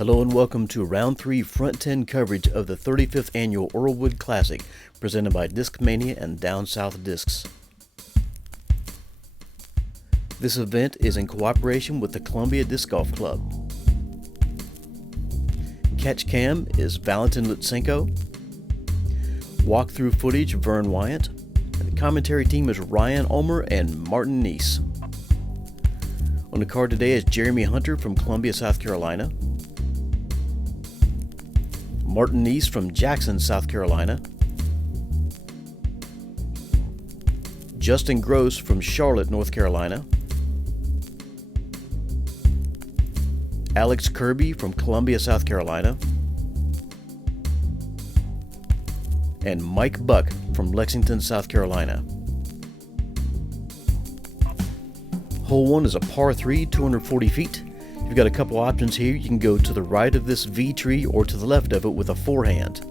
Hello and welcome to Round 3 Front 10 coverage of the 35th Annual Earlewood Classic, presented by Discmania and Down South Discs. This event is in cooperation with the Columbia Disc Golf Club. Catch Cam is Valentin Lutsenko. Walkthrough footage, Vern Weygandt. And the commentary team is Ryan Ulmer and Martin Kneece. On the card today is Jeremy Hunter from Columbia, South Carolina. Martin Kneece from Jackson, South Carolina. Justin Gross from Charlotte, North Carolina. Alex Kirby from Columbia, South Carolina. And Mike Buck from Lexington, South Carolina. Hole 1 is a par 3, 240 feet. You've got a couple options here. You can go to the right of this V tree or to the left of it with a forehand.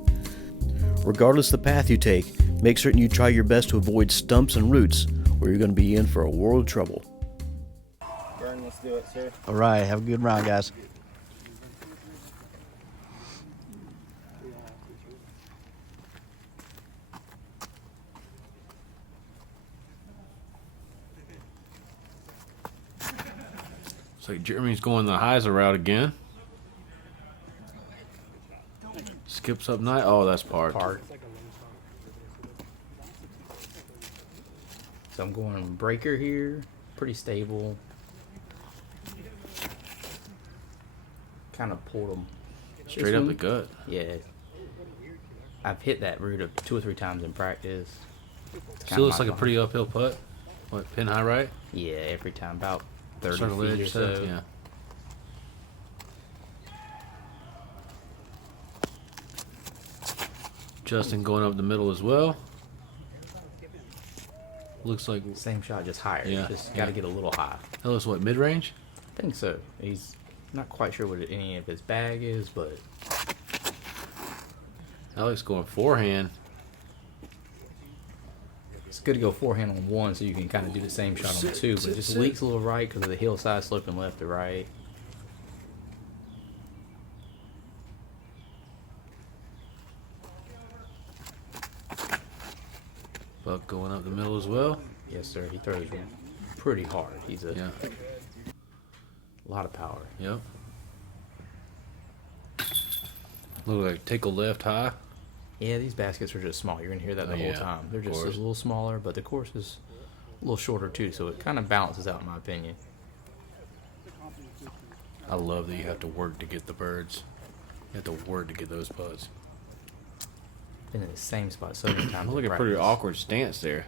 Regardless of the path you take, make certain you try your best to avoid stumps and roots, or you're going to be in for a world of trouble. Vern, let's do it, sir. All right, have a good round, guys. So Jeremy's going the Heiser route again. Skips up night. Oh, that's part. So I'm going breaker here. Pretty stable. Kind of pulled them Straight up the gut. Yeah. I've hit that root 2 or 3 times in practice. Still looks like a pretty uphill putt. What, pin high right? Yeah, every time. About 30 Circle feet edge, or so. yeah. Justin going up the middle as well. Looks like Same shot, just higher. Yeah, Just got to get a little high. that was what, mid-range? I think so. He's not quite sure what any of his bag is, but Alex going forehand. it's good to go forehand on 1 so you can kind of do the same shot on 2, but it just leaks a little right because of the hillside sloping left to right. Buck going up the middle as well. Yes, sir. He throws pretty hard. He's a Yeah. lot of power. Yep. Look like take a left high. Yeah, these baskets are just small. You're going to hear that the whole Yeah, time. They're of just a course. little smaller, but the course is a little shorter too, so it kind of balances out in my opinion. I love that you have to work to get the birds. You have to work to get those putts. Been in the same spot so many times. Look in at pretty practice. awkward stance there.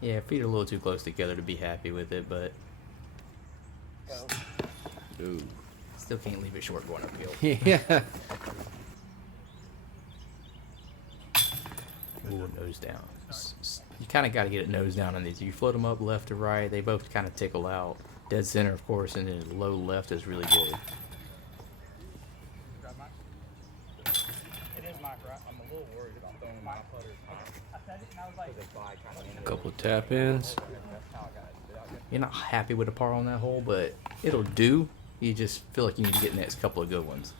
Yeah, feet are a little too close together to be happy with it, but Ooh. still can't leave it short going uphill. Yeah. Ooh, nose down. You kind of got to get it nose down on these. You float them up left to right. They both kind of tickle out. Dead center, of course, and then low left is really good. It is Mike, right? I'm a little worried about throwing my putters. A couple of tap ins. You're not happy with a par on that hole, but it'll do. You just feel like you need to get the next couple of good ones.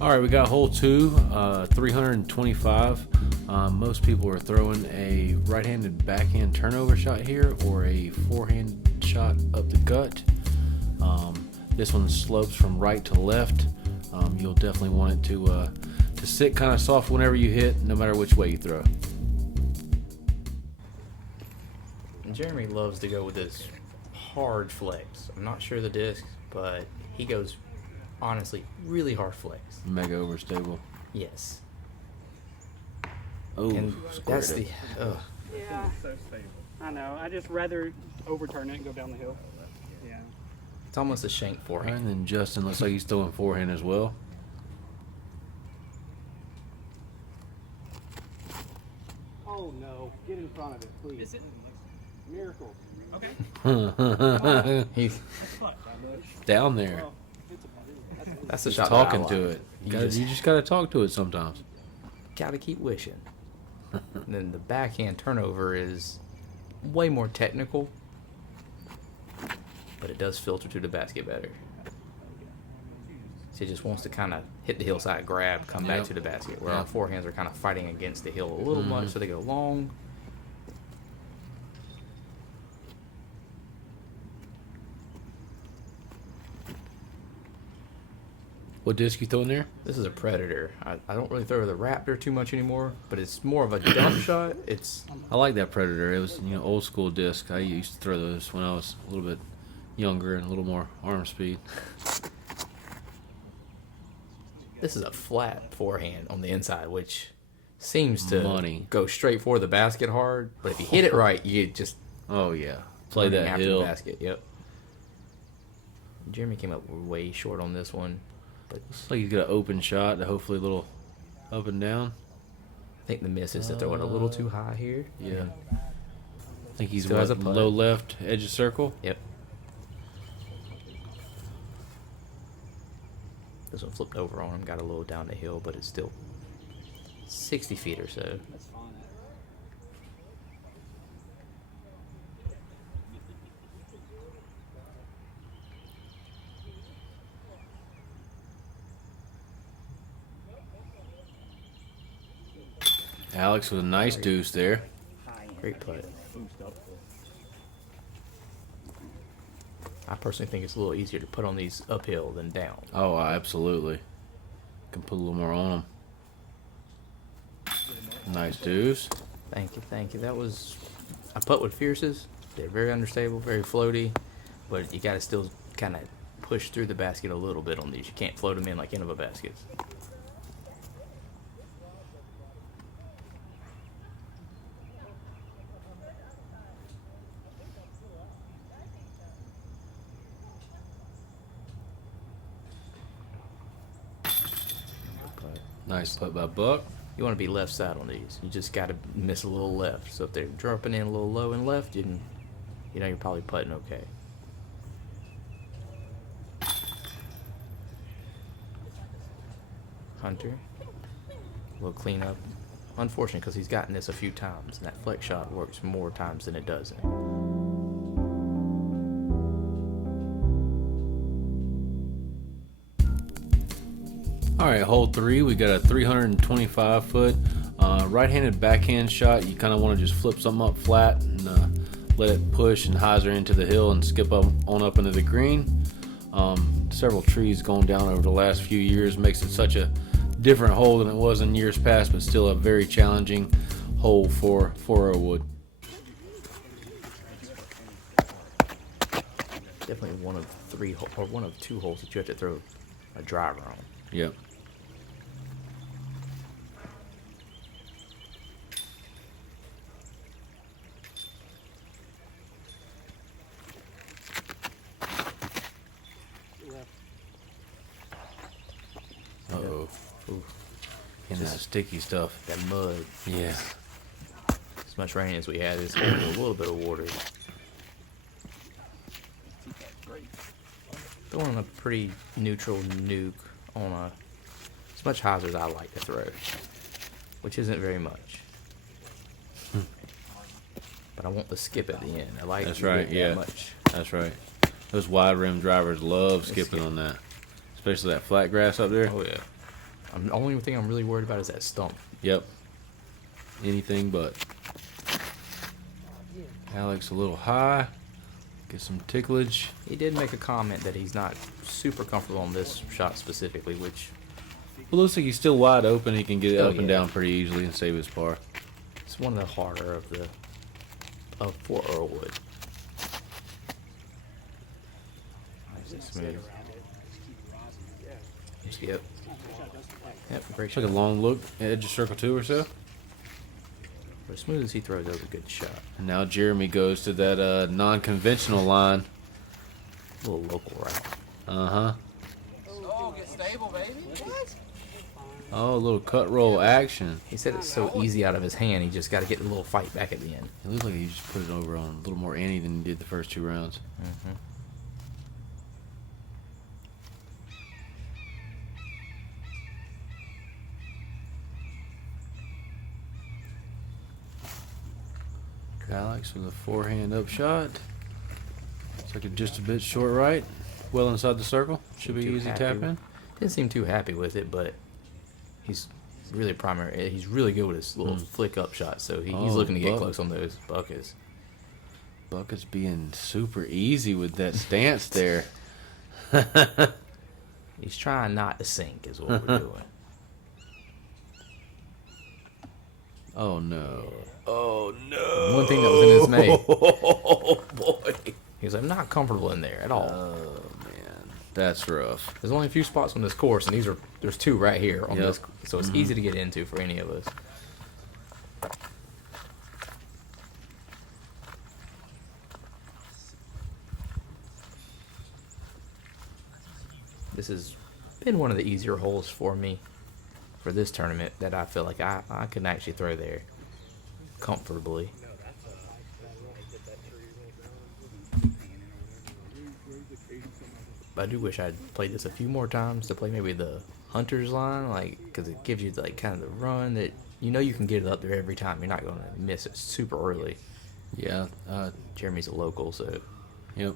All right, we got hole 2, 325. Most people are throwing a right-handed backhand turnover shot here or a forehand shot up the gut. This one slopes from right to left. You'll definitely want it to sit kind of soft whenever you hit, no matter which way you throw. And Jeremy loves to go with this hard flex. I'm not sure the disc, but he goes, honestly, really hard flex. Mega overstable. Yes. Oh, And that's the... Yeah. So stable. I know. I just rather overturn it and go down the hill. Yeah. It's almost a shank forehand. and then Justin looks like he's throwing forehand as well. Oh no! Get in front of it, please. Is it miracle? Okay. He's Down there. That's the Just shot that I talking like. to it. You You just gotta talk to it sometimes. gotta keep wishing. And then the backhand turnover is way more technical, but it does filter to the basket better. So it just wants to kind of hit the hillside, grab, come back to the basket, where our forehands are kind of fighting against the hill a little much, so they go long. What disc you throwing there? This is a Predator. I don't really throw the Raptor too much anymore, but it's more of a dump shot. I like that Predator. It was, old school disc. I used to throw those when I was a little bit younger and a little more arm speed. This is a flat forehand on the inside, which seems to go straight for the basket hard. But if you hit it right, you just play that after hill. the basket. Yep. Jeremy came up way short on this one, but Looks like he's got an open shot, hopefully a little up and down. I think the miss is to throw it a little too high here. Yeah. I think he's Still has a low left edge of circle. Yep. This one flipped over on him, got a little down the hill, but it's still 60 feet or so. That's fine. Alex with a nice deuce there. Great putt. I personally think it's a little easier to put on these uphill than down. Oh, absolutely. Can put a little more on them. Nice deuce. Thank you, thank you. That was I putt with Fierces. They're very understable, very floaty, but you got to still kind of push through the basket a little bit on these. You can't float them in like Innova baskets. Nice putt by Buck. You want to be left side on these. You just got to miss a little left. So if they're dropping in a little low and left, you're probably putting okay. Hunter, a little cleanup. Unfortunate because he's gotten this a few times, and that flex shot works more times than it doesn't. All right, hole 3, we got a 325 foot right-handed backhand shot. You kind of want to just flip something up flat and let it push and hyzer into the hill and skip up on up into the green. Several trees going down over the last few years makes it such a different hole than it was in years past, but still a very challenging hole for Earlewood. Definitely one of two holes that you have to throw a driver on. Yep. Uh-oh. Ooh, And that sticky stuff. that mud. Yeah. As much rain as we had, it's holding a little bit of water. Throwing a pretty neutral nuke on as much hyzer as I like to throw, which isn't very much. But I want the skip at the end. I like That's right, yeah. that much. That's right. Those wide rim drivers love skipping on that. Especially that flat grass up there. Oh yeah. The only thing I'm really worried about is that stump. Yep. Anything but. Alex a little high. Get some ticklage. He did make a comment that he's not super comfortable on this shot specifically, which Well, looks like he's still wide open. He can get it Oh, up and yeah. down pretty easily and save his par. is one of the harder for Earlewood. Nice and smooth. Skip. Yep, great Took shot. a long look, edge of circle 2 or so. For as smooth as he throws, that was a good shot. And now Jeremy goes to that non-conventional line. A little local route. Uh-huh. Oh, get stable, baby. What? Oh, a little cut roll action. He said it's so easy out of his hand, he just got to get a little fight back at the end. It looks like he just put it over on a little more ante than he did the first 2 rounds. Mm-hmm. Alex with a forehand up shot. It's like just a bit short right. Well inside the circle. Should be easy tap in. Didn't seem too happy with it, but he's really primary. He's really good with his little flick up shot, so he's looking to get close on those buckets. Bucket's being super easy with that stance there. He's trying not to sink, is what we're doing. Oh no. Oh no. One thing that was in his mate. Oh boy. He was like, I'm not comfortable in there at all. Oh man. That's rough. There's only a few spots on this course, and there's two right here on this, so it's easy to get into for any of us. This has been one of the easier holes for me for this tournament that I feel like I can actually throw there comfortably. But I do wish I'd played this a few more times to play maybe the hunter's line, like, because it gives you like kind of the run that you know you can get it up there every time. You're not going to miss it super early. Yeah. Jeremy's a local, so Yep.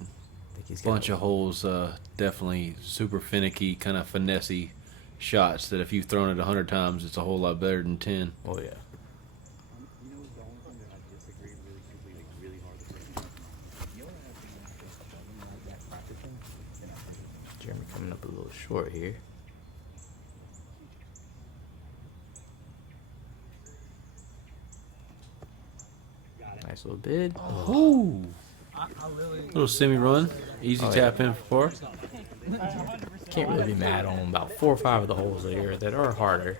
I think he's Bunch of holes, definitely super finicky, kind of finessey shots that if you've thrown it 100 times, it's a whole lot better than 10. Oh yeah. You know, the only thing that I disagree really quickly, like really hard with it. You know what I've been struggling like that practicing? And I think Jeremy coming up a little short here. Nice little bid. Ooh. Little semi run, easy tap in for par. Can't really be mad on about 4 or 5 of the holes here that are harder.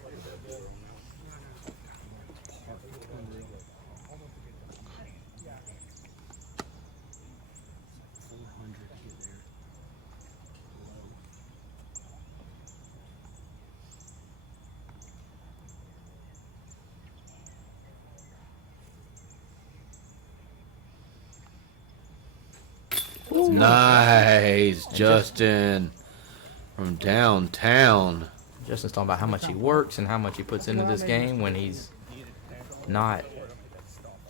Nice, Justin from downtown. Justin's talking about how much he works and how much he puts into this game when he's not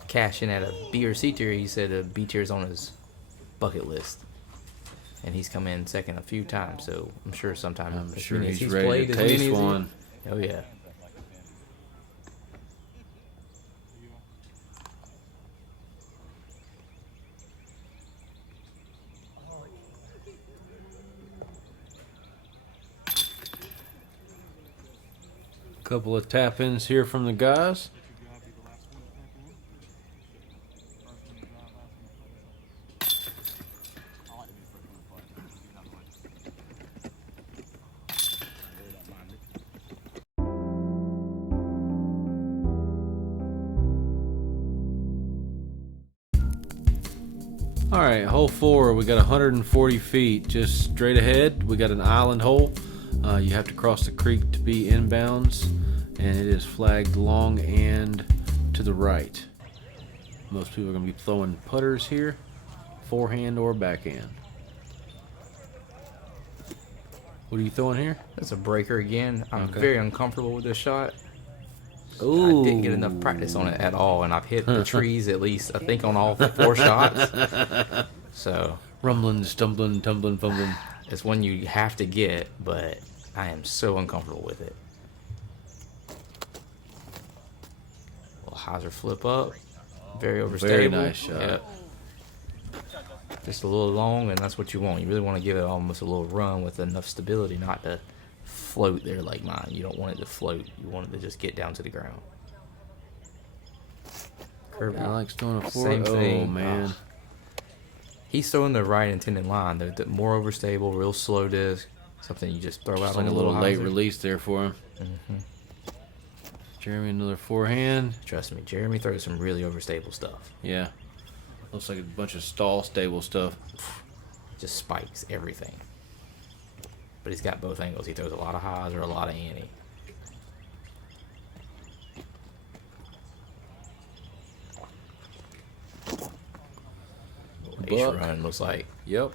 cashing at a B or C tier. He said a B tier is on his bucket list. And he's come in second a few times, so I'm sure sometime I'm as sure many as he's ready played to as many taste as he- one. Oh yeah. Couple of tap ins here from the guys. All right, hole 4, we got 140 feet just straight ahead. We got an island hole. You have to cross the creek to be inbounds, and it is flagged long and to the right. Most people are going to be throwing putters here, forehand or backhand. What are you throwing here? That's a breaker again. I'm Okay. very uncomfortable with this shot. Ooh. I didn't get enough practice on it at all, and I've hit the trees at least, I think, on all 4 shots. So Rumbling, stumbling, tumbling, fumbling. it's one you have to get, but I am so uncomfortable with it. Little hyzer flip up. Very overstable. Very nice shot. Yep. Just a little long, and that's what you want. You really want to give it almost a little run with enough stability not to float there like mine. You don't want it to float. You want it to just get down to the ground. Kirby. Alex throwing a Same forward. thing. Oh, man. He's throwing the right intended line. The more overstable, real slow disc. Something you just throw out Just on like a the little late hyzer. release there for him. Jeremy, another forehand. Trust me, Jeremy throws some really overstable stuff. Yeah. Looks like a bunch of stall stable stuff. Just spikes everything. But he's got both angles. He throws a lot of highs or a lot of ante. Ace Buck. run looks like Yep.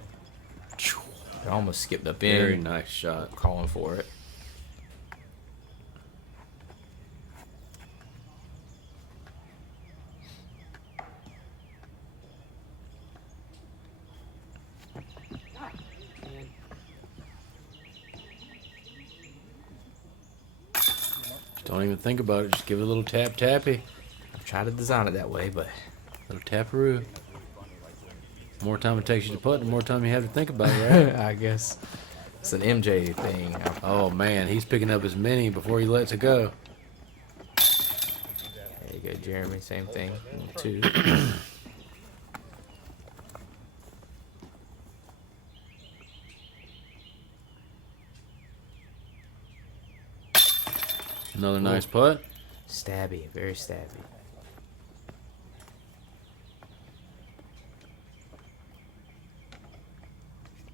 it almost skipped up in. Very nice shot. Calling for it. Don't even think about it. Just give it a little tap tappy. I've tried to design it that way, but Little taparoo. More time it takes you to putt, the more time you have to think about it, right? I guess it's an MJ thing. Oh man, he's picking up his mini before he lets it go. There you go, Jeremy. Same thing. 2. Another nice putt. Stabby, very stabby.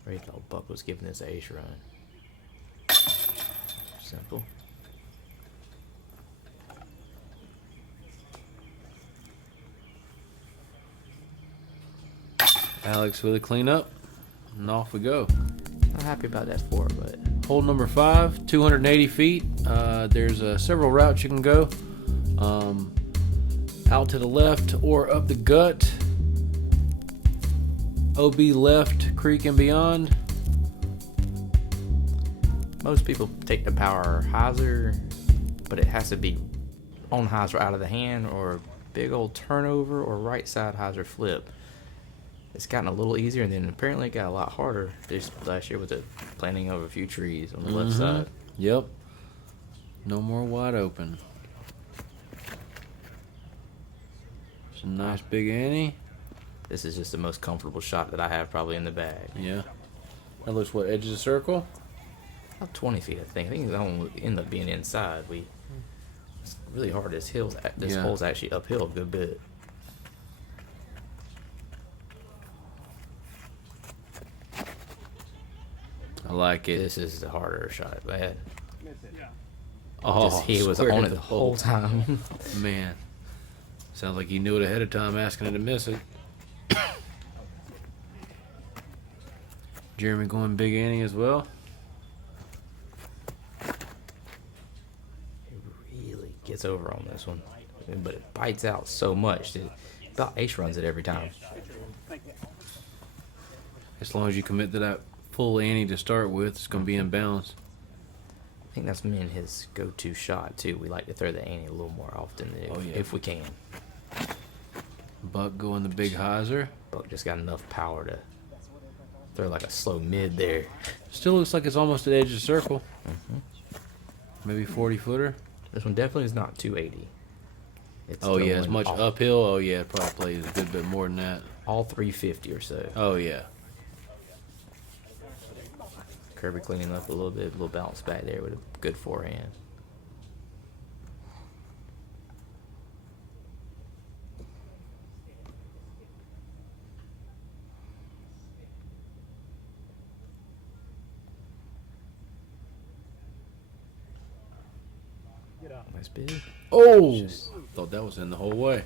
Really thought Buck was giving this ace run. Simple. Alex with a cleanup, and off we go. Not happy about that 4, but Hole number 5, 280 feet. There's several routes you can go. Out to the left or up the gut. OB left, creek and beyond. most people take the power hyzer, but it has to be on hyzer out of the hand or big old turnover or right side hyzer flip. It's gotten a little easier, and then apparently it got a lot harder this last year with the planting of a few trees on the left side. Yep. No more wide open. It's a nice big ante. This is just the most comfortable shot that I have probably in the bag. Yeah. That looks what, edge of the circle? About 20 feet, I think. I think that one will end up being inside. It's really hard. This hole's actually uphill a good bit. I like it. This is the harder shot, man. Oh, He was square on to it the whole time. Man. Sounds like he knew it ahead of time, asking it to miss it. Jeremy going big ante as well. It really gets over on this one. But it bites out so much that about ace runs it every time. As long as you commit to that full ante to start with, it's going to be in balance. I think that's been his go-to shot, too. We like to throw the ante a little more often if we can. Buck going the big hyzer. Buck just got enough power to throw like a slow mid there. Still looks like it's almost at edge of the circle. Maybe 40-footer. This one definitely is not 280. It's Oh, yeah, as throwing much all, uphill. Oh, yeah, it probably plays a good bit more than that. all 350 or so. Oh, yeah. Kirby cleaning up a little bounce back there with a good forehand. Nice big. Oh! Thought that was in the whole way.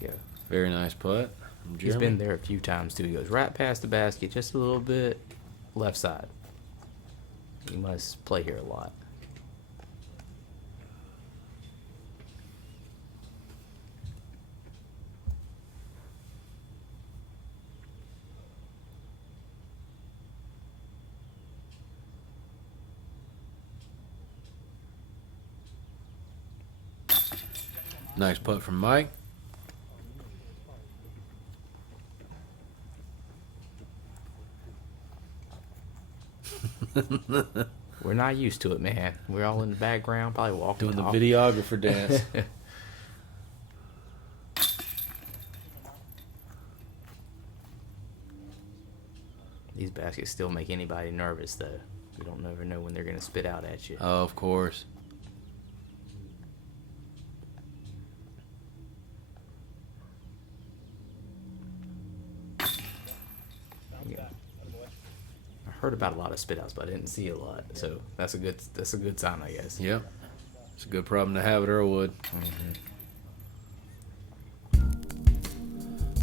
Yeah. Very nice putt. He's been there a few times too. He goes right past the basket, just a little bit, left side. He must play here a lot. Nice putt from Mike. We're not used to it, man. We're all in the background, probably walking. Doing the videographer dance. These baskets still make anybody nervous, though. You don't never know when they're going to spit out at you. Oh, of course. Yeah. I heard about a lot of spit outs, but I didn't see a lot. So that's a good sign, I guess. Yep. It's a good problem to have at Earlewood.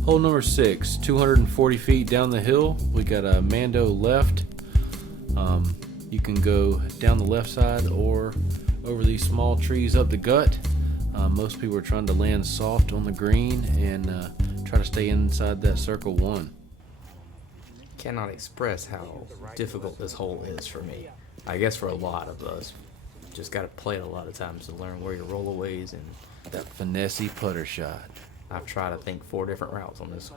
Hole number 6, 240 feet down the hill. We got a Mando left. You can go down the left side or over these small trees up the gut. Most people are trying to land soft on the green and try to stay inside that circle one. cannot express how difficult this hole is for me. I guess for a lot of us. Just got to play it a lot of times to learn where your rollaways and That finessey putter shot. I've tried, I think, 4 different routes on this.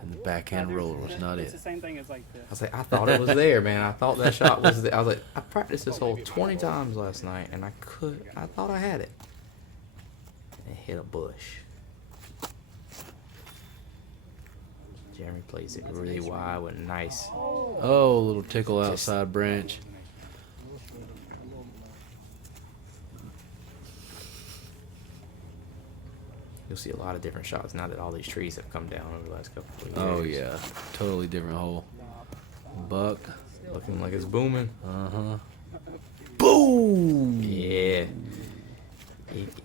And the backhand roller was not It's it. the same thing as like the. I was like, I thought it was there, man. I thought that shot was there. I was like, I practiced this hole 20 times last night, and I thought I had it. And it hit a bush. Jeremy plays it really wide with nice. Oh, a little tickle outside branch. You'll see a lot of different shots now that all these trees have come down over the last couple of years. Oh yeah, totally different hole. Buck. Looking like it's booming. Uh-huh. Boom! Yeah.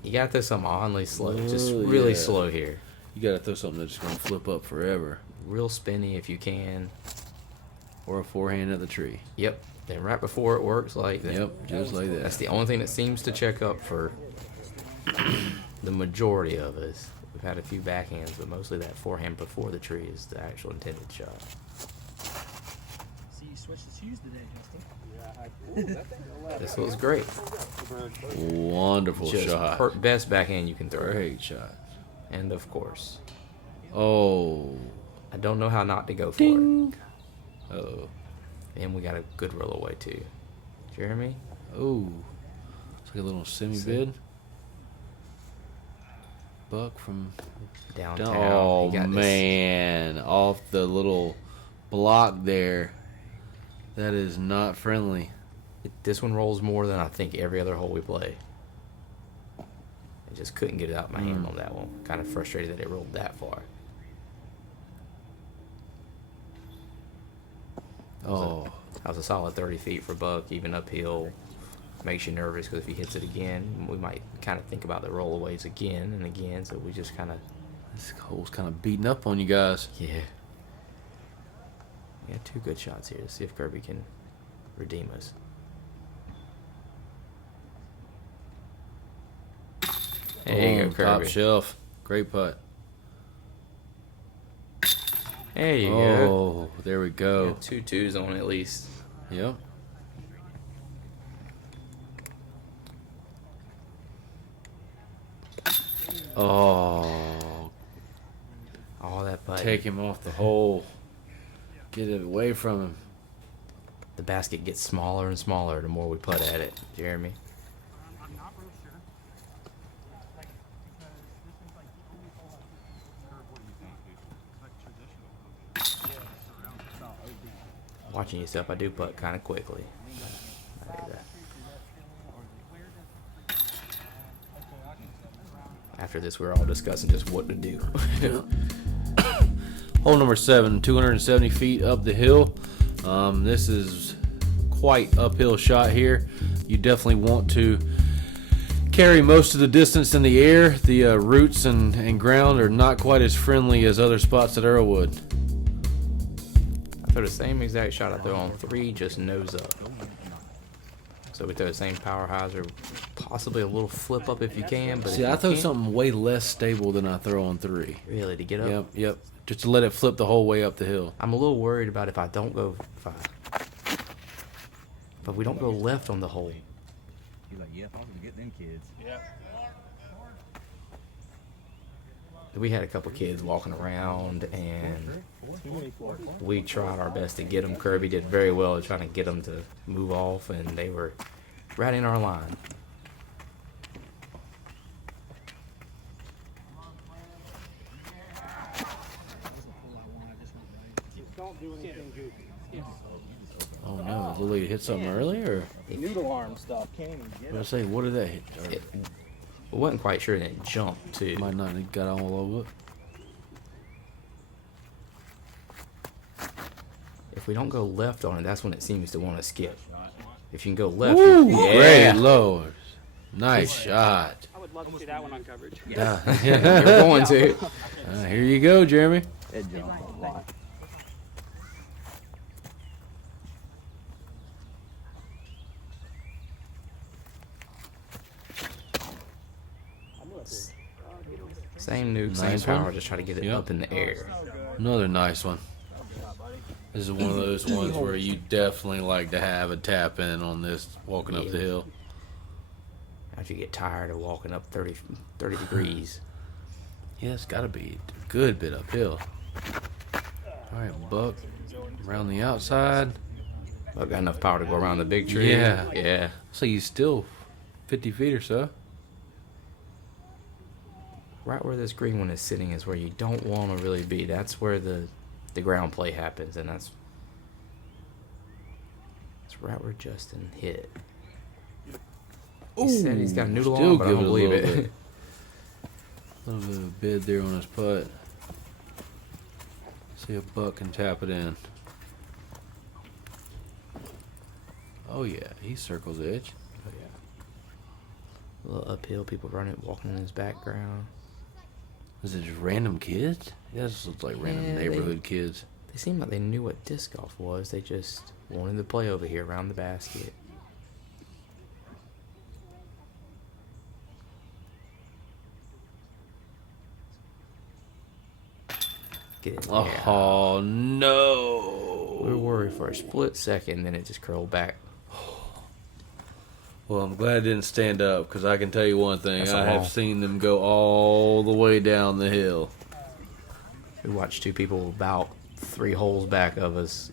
You got this something oddly slow. Just Oh, really yeah. slow here. You gotta throw something that's gonna flip up forever. Real spinny if you can. Or a forehand at the tree. Yep. Then right before it works like that. Yep, just like that. That's the only thing that seems to check up for the majority of us. We've had a few backhands, but mostly that forehand before the tree is the actual intended shot. See, you switched the shoes today, Justin. This looks great. Wonderful Just shot. best backhand you can throw. Great shot. And of course, Oh. I don't know how not to go for Ding. it. Oh. And we got a good roll away too. Jeremy? Oh. It's like a little semi-bid. Buck from Downtown. Oh He got this- man, off the little block there. That is not friendly. This one rolls more than I think every other hole we play. I just couldn't get it out of my hand on that one. Kind of frustrated that it rolled that far. Oh, That was a solid 30 feet for Buck, even uphill. Makes you nervous because if he hits it again, we might kind of think about the rollaways again and again. So we just kind of, this hole's kind of beating up on you guys. yeah. We got 2 good shots here to see if Kirby can redeem us. There you go, Top Kirby. shelf. Great putt. There you go. Oh, there we We go. got 2 twos on at least. Yep. Oh, All that putt. take him off the hole. Get it away from him. The basket gets smaller and smaller the more we putt at it, Jeremy. I'm not real sure. Like, because this is like Watching yourself, I do putt kind of quickly. I do that. After this, we're all discussing just what to do. Hole number 7, 270 feet up the hill. This is quite uphill shot here. You definitely want to carry most of the distance in the air. The roots and ground are not quite as friendly as other spots at Earlewood. I throw the same exact shot I throw on 3, just nose up. So we throw the same power hyzer, possibly a little flip up if you can. But See, if I you throw can't, something way less stable than I throw on 3. really to get up. Yep, yep. Just to let it flip the whole way up the hill. I'm a little worried about if I don't go, but we don't go left on the hole. He's like, yep, I'm gonna get them kids. We had a couple kids walking around, and we tried our best to get them. Kirby did very well at trying to get them to move off, and they were right in our line. don't do anything goofy. Oh no, did Lily hit something earlier? Noodle arm stuff. Can't even get Or, I say, what did that hit? It, I wasn't quite sure, and it jumped too. Might not have got all over it. If we don't go left on it, that's when it seems to want to skip. If you can go left, Woo! yeah. Great lord. Nice shot. I would love to see that one on coverage. You're going to. Here you go, Jeremy. It jumped a lot. Same nuke, same Nice power, one. just try to get it Yep. up in the air. Another nice one. This is one of those ones where you definitely like to have a tap in on this walking up the hill. After you get tired of walking up 30 degrees. Yeah, it's got to be a good bit uphill. All right, Buck, around the outside. Buck got enough power to go around the big tree. Yeah. Yeah. So he's still 50 feet or so. Right where this green one is sitting is where you don't want to really be. That's where the ground play happens, and that's right where Justin hit. He said he's got a noodle still on, but I give don't it a believe little it. bit. A little bit of a bid there on his putt. See if Buck can tap it in. Oh yeah, he circles the edge. Oh, yeah. A little uphill, people running, walking in his background. Is it just random kids? Yeah, this looks like random Yeah, neighborhood kids. They seemed like they knew what disc golf was. They just wanted to play over here around the basket. Get in there. Oh no! We were worried for a split second, then it just curled back. Well, I'm glad I didn't stand up, because I can tell you one thing. That's I a have wall. seen them go all the way down the hill. We watched two people about 3 holes back of us.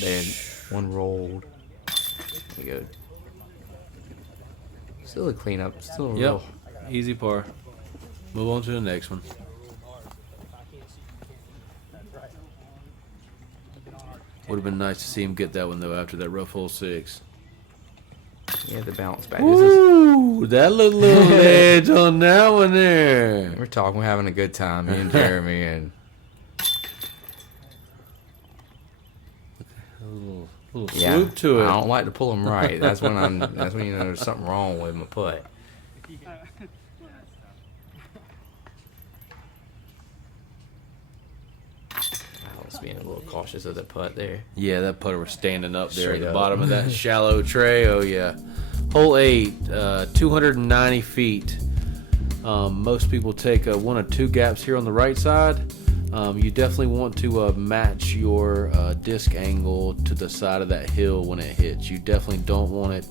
Then one rolled. We go. Still a cleanup. Still a Yep, real. easy par. Move on to the next one. Would have been nice to see him get that one, though, after that rough hole 6. Yeah, the bounce back. Ooh, that little edge on that one there. We're talking. We're having a good time. Me and Jeremy and A little yeah. swoop to it. I don't like to pull them right. That's when you know there's something wrong with my putt. I was being a little cautious of the putt there. Yeah, that putter was standing up there Straight at the up. bottom of that shallow tray. Oh, yeah. Hole 8, 290 feet. Most people take 1 or 2 gaps here on the right side. You definitely want to match your disc angle to the side of that hill when it hits. You definitely don't want it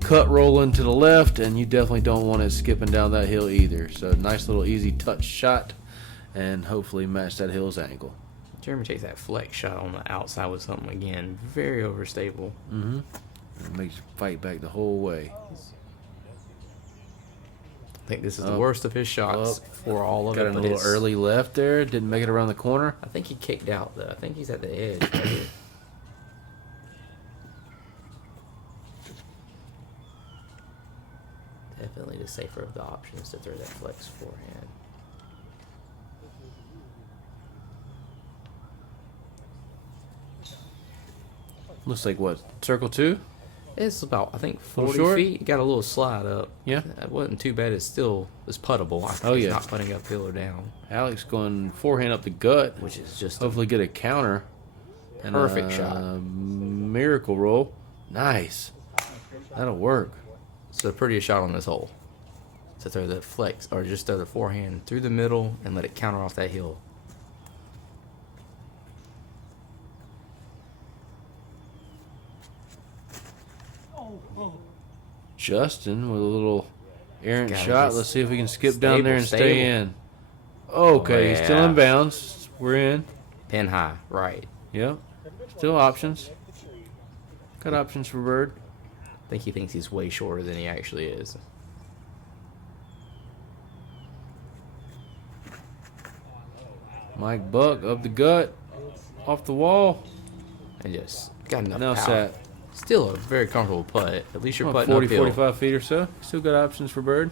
cut rolling to the left, and you definitely don't want it skipping down that hill either. So nice little easy touch shot, and hopefully match that hill's angle. Jeremy takes that flex shot on the outside with something again, very overstable. Mm-hmm. It makes you fight back the whole way. I think this is the worst of his shots for all of Got it. a but little it's- early left there. Didn't make it around the corner. I think he kicked out though. I think he's at the edge. Right here. Definitely the safer of the options to throw that flex forehand. Looks like what? Circle 2? It's about, I think, Little 40 short? feet. Got a little slide up. Yeah. It wasn't too bad. It's puttable. I think Oh, it's yeah. not putting uphill or down, Alex going forehand up the gut. which is just Hopefully get a counter. And Perfect a shot. Miracle roll. Nice. That'll work. it's the prettiest shot on this hole. To throw the flex, or just throw the forehand through the middle and let it counter off that hill. Justin with a little errant Gotta shot. just Let's see if we can skip down there and stable. stay in. Okay, he's still yeah. in bounds. We're in. Pin high, right. Yep. Still options. Got options for Bird. I think he thinks he's way shorter than he actually is. Mike Buck up the gut. Off the wall. And just got enough Now power. sat. Still a very comfortable putt. At least you're About putting 40, uphill. 45 feet or so. Still got options for Bird.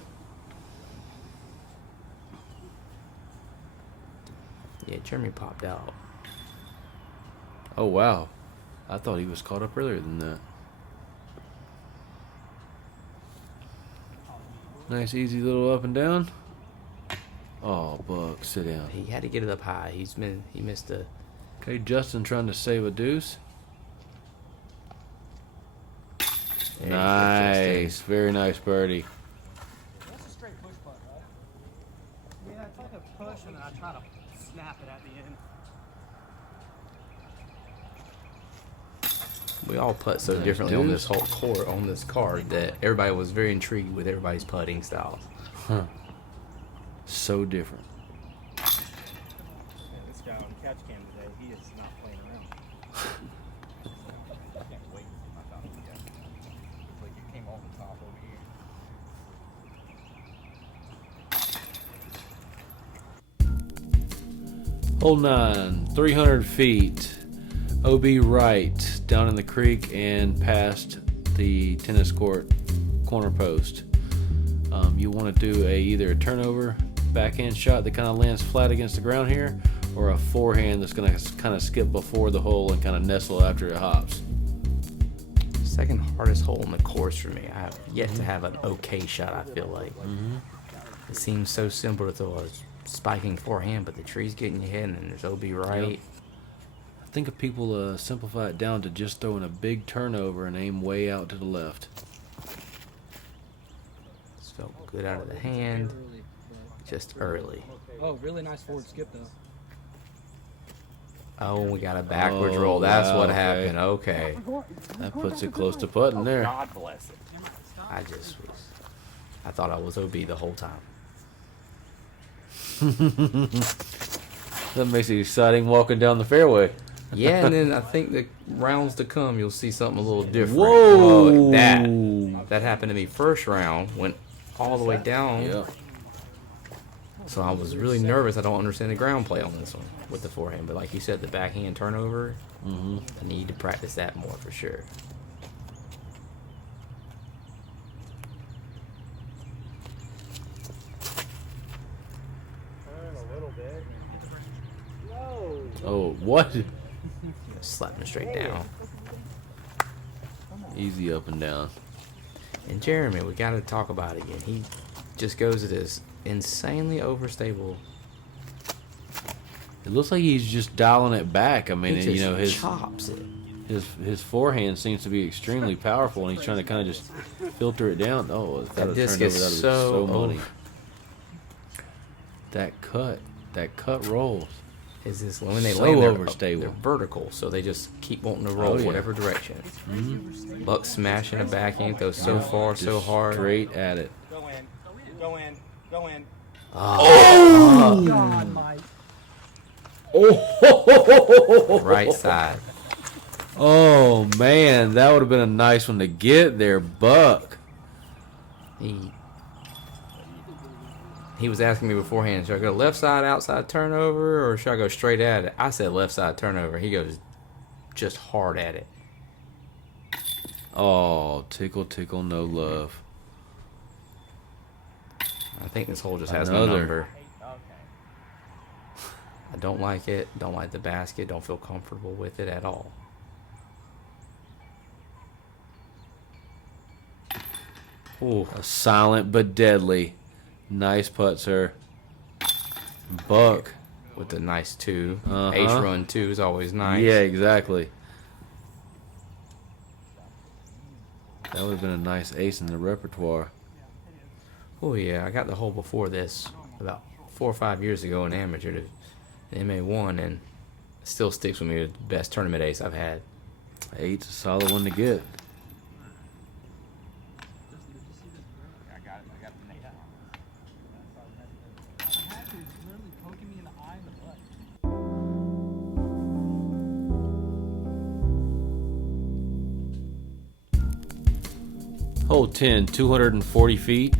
Yeah, Jeremy popped out. Oh, wow. I thought he was caught up earlier than that. Nice, easy little up and down. Oh, Buck, sit down. He had to get it up high. He missed a. Okay, Justin trying to save a deuce. There you go, Nice. Justin. Very nice birdie. That's a straight push putt, right? Yeah, it's like a push, and then I try to snap it at the end. We all putt so Nice differently on dudes. this whole court, on this card, that everybody was very intrigued with everybody's putting styles. Huh. So different. Man, this guy on the catch cam today, he is not playing around. I can't wait to see my top again. It's like it came off the top over here. Hole 9, 300 feet. OB right, down in the creek and past the tennis court corner post. You want to do either a turnover backhand shot that kind of lands flat against the ground here, or a forehand that's going to kind of skip before the hole and kind of nestle after it hops. Second hardest hole in the course for me. I have yet to have an okay shot, I feel like. It seems so simple to throw a spiking forehand, but the tree's getting you hit, and then there's OB right. Yep. I think if people simplify it down to just throwing a big turnover and aim way out to the left. This felt good out of the hand, just early. Oh, really nice forward skip though. Oh, we got a backwards Oh, roll. That's wow, what okay. happened. Okay. That puts it close to putting there. God bless it. I thought I was OB the whole time. That makes it exciting walking down the fairway. Yeah, and then I think the rounds to come, you'll see something a little different. Whoa! Oh, that happened to me first round. Went all the way down. Yeah. So I was really nervous. I don't understand the ground play on this one with the forehand. But like you said, the backhand turnover, I need to practice that more for sure. Oh, what? Slapping it straight down. Easy up and down. And Jeremy, we got to talk about it again. He just goes to this insanely overstable. It looks like he's just dialing it back. I mean, He just you know, his chops it. his forehand seems to be extremely powerful, and he's trying to kind of just filter it down. Oh, if that That had disc turned over, is that would so be so money. over. That cut rolls. Is this when they So land they're overstable. vertical, so they just keep wanting to roll Oh, yeah. whatever direction. Buck smashing a backhand, goes so far, so Just hard. straight at it. Go in, go in, go in. God, Mike. Right side. Oh man, that would have been a nice one to get there, Buck. He was asking me beforehand, should I go left side outside turnover or should I go straight at it? I said left side turnover. He goes just hard at it. Oh, tickle, tickle, no love. I think this hole just has my Another. number. I don't like it. Don't like the basket. Don't feel comfortable with it at all. Ooh. A silent but deadly. Nice putt, sir. Buck. With the nice 2. Uh-huh. Ace run 2 is always nice. Yeah, exactly. That would have been a nice ace in the repertoire. Oh yeah, I got the hole before this about 4 or 5 years ago in amateur to MA1, and it still sticks with me. The best tournament ace I've had. 8's a solid one to get. I got it. I got the name. Hole 10, 240 feet.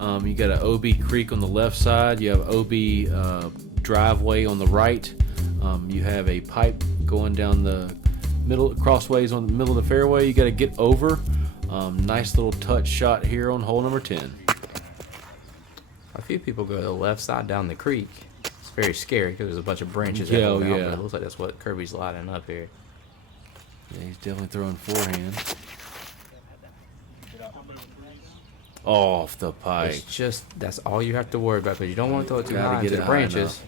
You got an OB creek on the left side. You have OB driveway on the right. You have a pipe going down the middle, crossways on the middle of the fairway. You got to get over. Nice little touch shot here on hole number 10. A few people go to the left side down the creek. It's very scary because there's a bunch of branches Yeah, everywhere. oh, yeah. But it looks like that's what Kirby's lining up here. Yeah, he's definitely throwing forehand. Off the pike. It's just, that's all you have to worry about, because you don't want to throw it too Gotta high get into it the high branches. enough.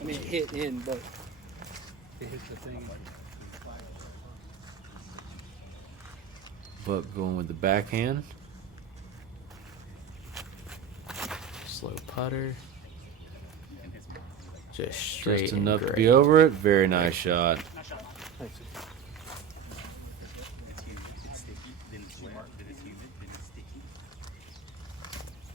I mean, it hit in, but it hits the thing. Buck going with the backhand. Slow putter. Just straight Just and enough to great. be over it. Very nice shot.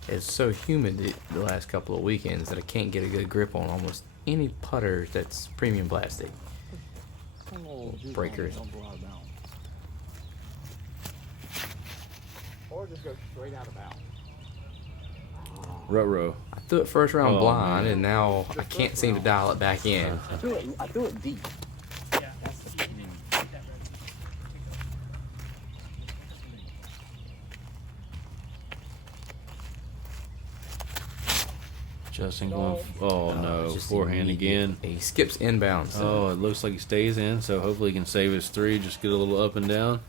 It's so humid the last couple of weekends that I can't get a good grip on almost any putter that's premium plastic. Breakers. Don't go out of bounds. Or just go straight out of bounds. Ruh-roh. I threw it first round Oh, blind, man. and now I can't seem to dial it back in. I threw it deep. Yeah. That's the thing. Justin going. Oh no, Just forehand again. He skips inbound. So Oh, it looks like he stays in, so hopefully he can save his 3. Just get a little up and down.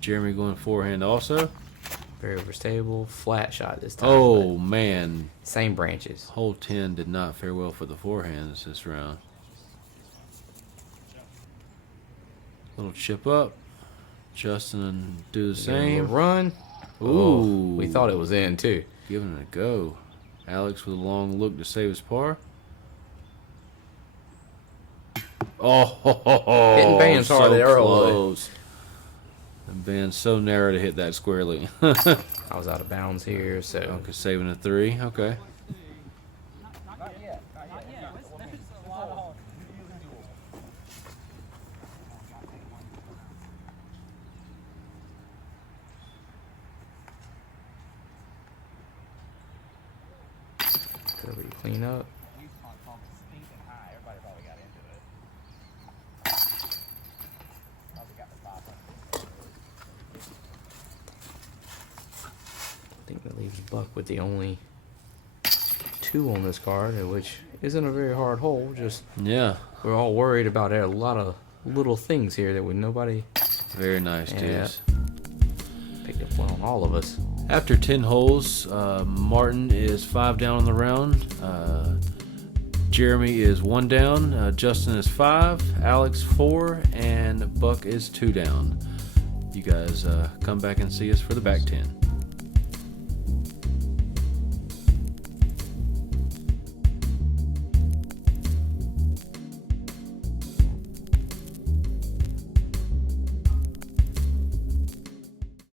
Jeremy going forehand also. very overstable. Flat shot this time. Oh man, but same branches. hole 10 did not fare well for the forehands this round. Little chip up. Justin do the Give it a little same. run. Ooh, Oh, we thought it was in too. giving it a go. Alex with a long look to save his par. Oh, Hitting bands hard at Earlewood. close. The band's so narrow to hit that squarely. I was out of bounds here, so Okay, saving a 3. Okay. Kirby clean up. I think that leaves Buck with the only 2 on this card, which isn't a very hard hole. Just Yeah. we're all worried about a lot of little things here that nobody Very nice, Yeah. dudes. picked up one on all of us. After 10 holes, Martin is 5 down on the round. Jeremy is 1 down. Justin is 5. Alex 4. And Buck is 2 down. You guys come back and see us for the back 10.